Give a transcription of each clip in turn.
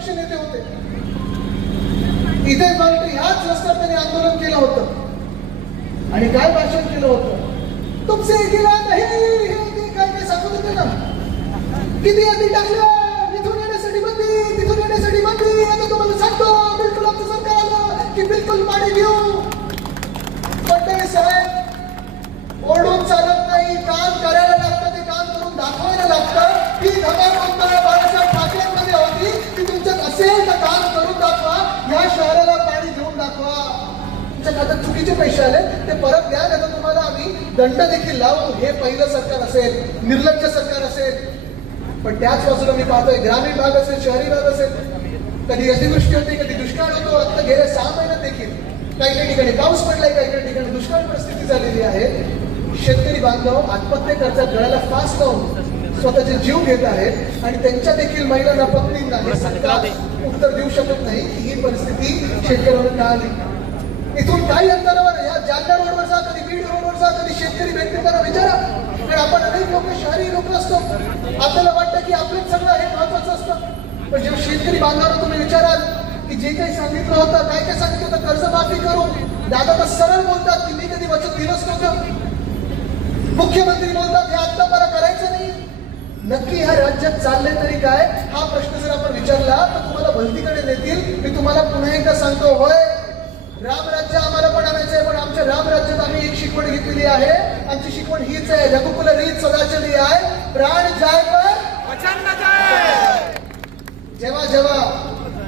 पक्ष नेते होते. इथे फक्त ह्याच रस्त्यात त्यांनी आंदोलन केलं होतं. आणि काय भाषण केलं होतं? तुमचे गिरा नाही हे काय काय सांगत होते ना? किती आधी टाकलं इथून येण्यासाठी बंदी तिथून येण्यासाठी बंदी. आता तुम्हाला सांगतो बिलकुल आमचं सरकार आलं की बिलकुल पाणी घेऊ फडणवीस साहेब ओढून चालत नाही काम करायला आता चुकीचे पैसे आले ते परत द्या नाही तर तुम्हाला आम्ही दंड देखील लावू. हे पहिलं सरकार असेल निर्लज्ज सरकार असेल. पण त्याच बाजूला मी पाहतोय ग्रामीण भाग असेल शहरी भाग असेल कधी अतिवृष्टी होते कधी दुष्काळ होतो आता गेल्या सहा महिन्यात देखील. काही काही ठिकाणी पाऊस पडलाय काही काही ठिकाणी दुष्काळ परिस्थिती झालेली आहे. शेतकरी बांधव आत्महत्या करतात गळ्याला फास लावून स्वतःचे जीव घेत आहेत आणि त्यांच्या देखील महिलांना पत्नींना हे सरकार उत्तर देऊ शकत नाही. की ही परिस्थिती शेतकऱ्यांना का आली? इथून काही अंतरावर या जालना रोडवर जा कधी बीड रोडवर जा कधी शेतकरी भेटते विचारा. कारण आपण अनेक लोक शहरी लोक असतो. आपल्याला वाटतं की आपलंच सगळं हे महत्वाचं असतं. पण जेव्हा शेतकरी बांधवांना तुम्ही विचाराल की जे काही सांगितलं होतं काय काय सांगितलं होतं कर्जमाफी करू. दादा तर सरळ बोलतात की मी कधी वचन दिलंच नव्हतं. मुख्यमंत्री बोलतात हे आता मला करायचं नाही. नक्की ह्या राज्यात चाललंय तरी काय? हा प्रश्न जर आपण विचारला तर तुम्हाला भलतीकडे देतील मी तुम्हाला पुन्हा एकदा सांगतो होय रामराज्य आम्हाला पण आणायचं आहे पण आमच्या रामराज्यात आम्ही एक शिकवण घेतलेली आहे. आमची शिकवण हीच आहे रघुकुल रीत सदा चली आहे प्राण जाय जाए जेव्हा जेव्हा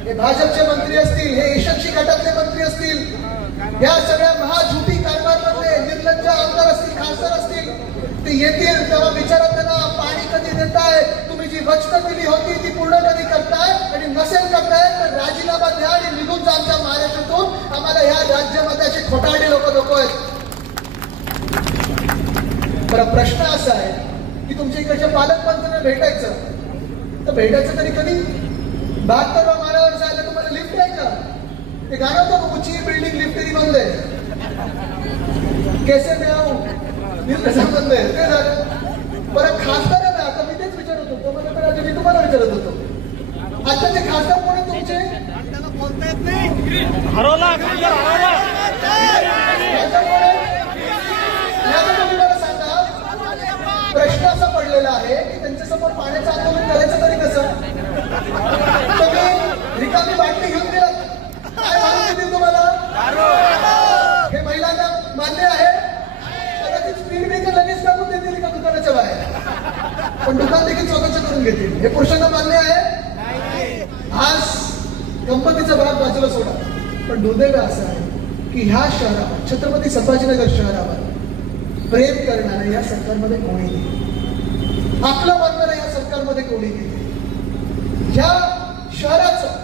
हे भाजपचे मंत्री असतील हे यशस्वी गटातले मंत्री असतील या सगळ्या महाझुटी कारभारमधले निर्लज्ज आमदार असतील खासदार असतील ते येतील तेव्हा विचारा त्यांना पाणी कधी देताय तुम्ही जी वचनं दिली होती ती पूर्ण कधी करताय आणि नसेल करताय तर राजीनामा द्या आणि निघून जा आमच्या राज्यामध्ये असे खोटारडे लोक नको आहेत. पण प्रश्न असा आहे की तुमच्या इकडच्या पालकमंत्र्यांना भेटायचं तर भेटायचं तरी कधी? बहात्तर माळ्यावर जायला तुम्हाला लिफ्ट आहे का? ते गाणं होतं उची बिल्डिंग लिफ्ट तरी बंद आहे. कैसे मी आऊ संबंध आहे ते झालं. बरं खासदार आहे आता मी तेच विचारत होतो. मला तर मी तुम्हाला विचारत होतो. आता ते खासदार कोण आहे तुमचे? हरवला हरवला खासदार कोण आहेत? याचं तुम्ही मला सांगा प्रश्न असा पडलेला आहे की त्यांच्यासमोर पाण्याचं आंदोलन करायचं तरी कसं? तुम्ही रिकामी बाटली घेऊन गेलात काय मारून देतील तुम्हाला? हे महिलांना मान्य आहे. कदाचित स्पीड ब्रेकर लगेच टाकून देतील का दुकानाच्या बाहेर. पण दुकान देखील स्वतःच करून घेतील. हे पुरुषांना मान्य आहे? आज गणपतीचा भाग बाजूला सोडा. पण दुर्दैव असं आहे. की ह्या शहरावर छत्रपती संभाजीनगर शहरावर प्रेम करणारं या सरकारमध्ये कोणी नाही. आपलं मानणारं या सरकारमध्ये कोणी नाही. ह्या शहराचा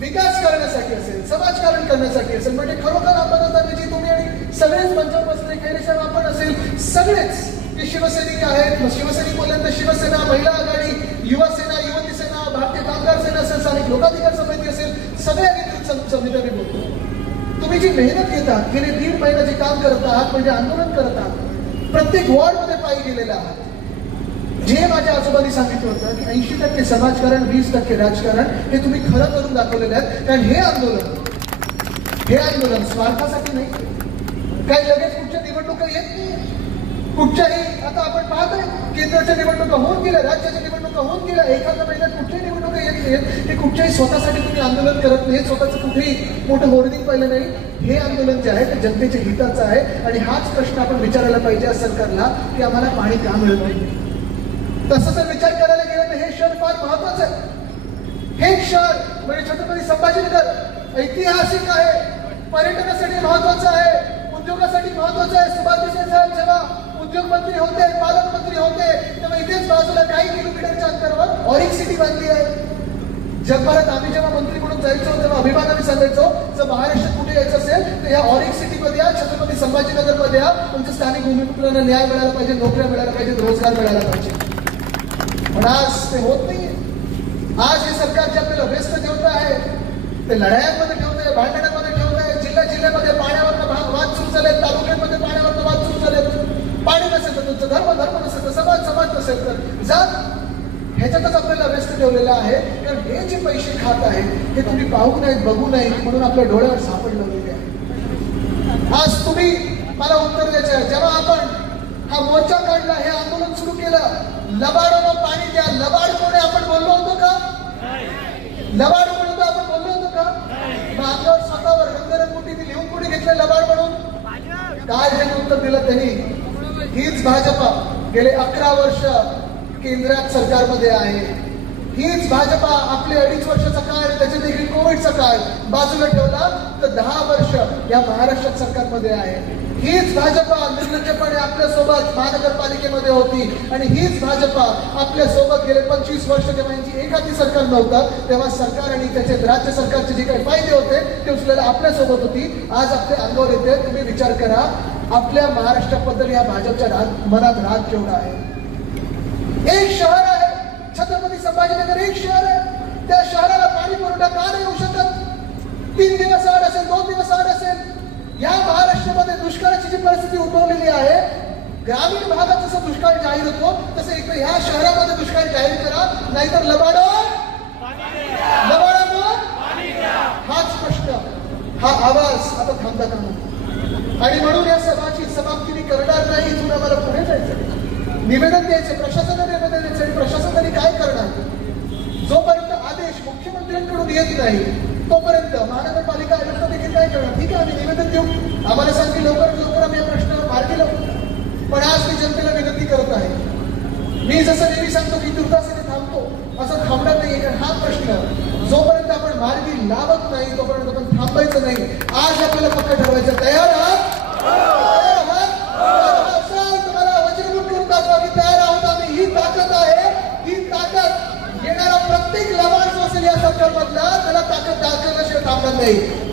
विकास करण्यासाठी असेल समाजकारण करण्यासाठी असेल म्हणजे खरोखर आपण जी तुम्ही आणि सगळेच मंचावर बसले खैरेसाहेब आपण असेल सगळेच ते शिवसैनिक आहेत मग शिवसैनिक बोलल्यानंतर शिवसेना महिला आघाडी युवा सेना युवती सेना भारतीय कामगार सेना असेल स्थानिक लोकाधिकार समिती असेल सगळ्या सम- समित्या तुम्ही जी मेहनत घेतात गेले दीड महिना जे काम करत आहात म्हणजे आंदोलन करत आहात प्रत्येक वॉर्डमध्ये पायी गेलेला आहात. जे माझ्या आजोबांनी सांगितलं होतं की ऐंशी टक्के समाजकारण वीस टक्के राजकारण हे तुम्ही खरं करून दाखवलेलं आहे कारण हे आंदोलन हे आंदोलन स्वार्थासाठी नाही. काही लगेच कुठच्या निवडणुका येत नाही. कुठच्याही केंद्राच्या निवडणुका होऊन गेल्या राज्याच्या निवडणुका होऊन गेल्या एखाद्या महिन्यात कुठल्याही निवडणुका येत नाहीत हे कुठच्याही स्वतःसाठी तुम्ही आंदोलन करत नाही स्वतःचं कुठेही मोठं होर्डिंग पाहिलं नाही. हे आंदोलन जे आहे ते जनतेच्या हिताचं आहे आणि हाच प्रश्न आपण विचारायला पाहिजे या सरकारला की आम्हाला पाणी का मिळत नाही? तसं जर विचार करायला गेलं तर हे शहर फार महत्वाचं आहे. हे शहर म्हणजे छत्रपती संभाजीनगर ऐतिहासिक आहे पर्यटनासाठी महत्वाचं आहे उद्योगासाठी महत्वाचं आहे सुभाष देसाई साहेब जेव्हा उद्योग मंत्री होते पालकमंत्री होते तेव्हा इथेच बाजूला काही किलोमीटरच्या अंतरावर ऑरिक सिटी बांधली आहे. जगभरात आम्ही जेव्हा मंत्री म्हणून जायचो तेव्हा अभिमानाने सांगायचो जर महाराष्ट्रात कुठे यायचं असेल तर या ऑरिक सिटीमध्ये या छत्रपती संभाजीनगरमध्ये या. तुमच्या स्थानिक भूमिपुत्रांना न्याय मिळाला पाहिजे नोकऱ्या मिळायला पाहिजे रोजगार मिळाला पाहिजे. पण आज ते होत नाहीये. आज हे सरकार जे आपल्याला व्यस्त ठेवत आहे ते लढायांमध्ये ठेवत आहे भांडणांमध्ये धर्म नसेल तर समाज समाज नसेल तर जात. ह्याच्यातच आपल्याला व्यस्त ठेवलेलं आहे. कारण हे जे पैसे खात आहेत हे तुम्ही पाहू नाहीत बघू नयेत म्हणून आपल्या डोळ्यावर सापड लावलेले आहे. आज तुम्ही मला उत्तर द्यायचं आहे. जेव्हा आपण हा मोर्चा काढला हे आंदोलन सुरू केलं लबाडोनं पाणी द्या. लबाड कोणी आपण बोललो होतो का? लबाड म्हणून आपण बोललो होतो का? मग अंगावर स्वतःवर रंगरंगोटी लिहून कुठे घेतलं लबाड म्हणून? काय जे उत्तर दिलं त्यांनी? हीच भाजपा गेले अकरा वर्ष केंद्रात सरकारमध्ये आहे. हीच भाजपा आपले अडीच वर्षाचा काळ त्याच्या देखील कोविडचा काळ बाजूला ठेवला तर दहा वर्ष या महाराष्ट्रात सरकारमध्ये आहे. हीच भाजपा निर्लज्जपणे आपल्यासोबत महानगरपालिकेमध्ये होती. आणि हीच भाजपा आपल्यासोबत गेले पंचवीस वर्ष जेव्हा यांची एखादी सरकार नव्हतं तेव्हा सरकार आणि त्याचे राज्य सरकारचे जे काही फायदे होते ते उचलेले आपल्यासोबत होती. आज आपल्या अंगावर येते तुम्ही विचार करा. आपल्या महाराष्ट्राबद्दल या भाजपच्या राज मनात राग केवढा आहे. एक शहर आहे. छत्रपती संभाजीनगर एक शहर आहे. त्या शहराला पाणी पुरवठा का नाही होऊ शकत? तीन दिवस आड असेल दोन दिवस आड असेल. या महाराष्ट्रामध्ये दुष्काळाची जी परिस्थिती उद्भवलेली आहे ग्रामीण भागात जसं दुष्काळ जाहीर होतो तसं इकडे ह्या शहरामध्ये दुष्काळ जाहीर करा नाहीतर लबाडो हाच प्रश्न. हा आवाज आपण थांबता करणार आणि म्हणून या सभाची समाप्ती मी करणार नाही इथून आम्हाला पुढे जायचं निवेदन द्यायचं प्रशासनाने निवेदन द्यायचं आणि प्रशासन तरी काय करणार? जोपर्यंत आदेश मुख्यमंत्र्यांकडून येत नाही तोपर्यंत महानगरपालिका आयुक्त काय करणार ठीक आहे आम्ही निवेदन देऊ आम्हाला सांगते लवकरात लवकर आम्ही या प्रश्नावर मार्गी लावू पण आज मी जनतेला विनंती करत आहे. मी जसं नेहमी सांगतो की दुर्दासाने थांबतो असं थांबणार नाही कारण हा प्रश्न जोपर्यंत आपण मार्गी लावत नाही तोपर्यंत आपण थांबायचं नाही. आज आपल्याला पक्क ठरवायचं तयार आहात? तयार आहात? तयार असाल तर मला करून दाखवा की तयार आहोत. आम्ही ही ताकद आहे. ही ताकद येणारा प्रत्येक लवाड असेल या सरकारमधला त्याला ताकद दाखवल्याशिवाय थांबणार नाही.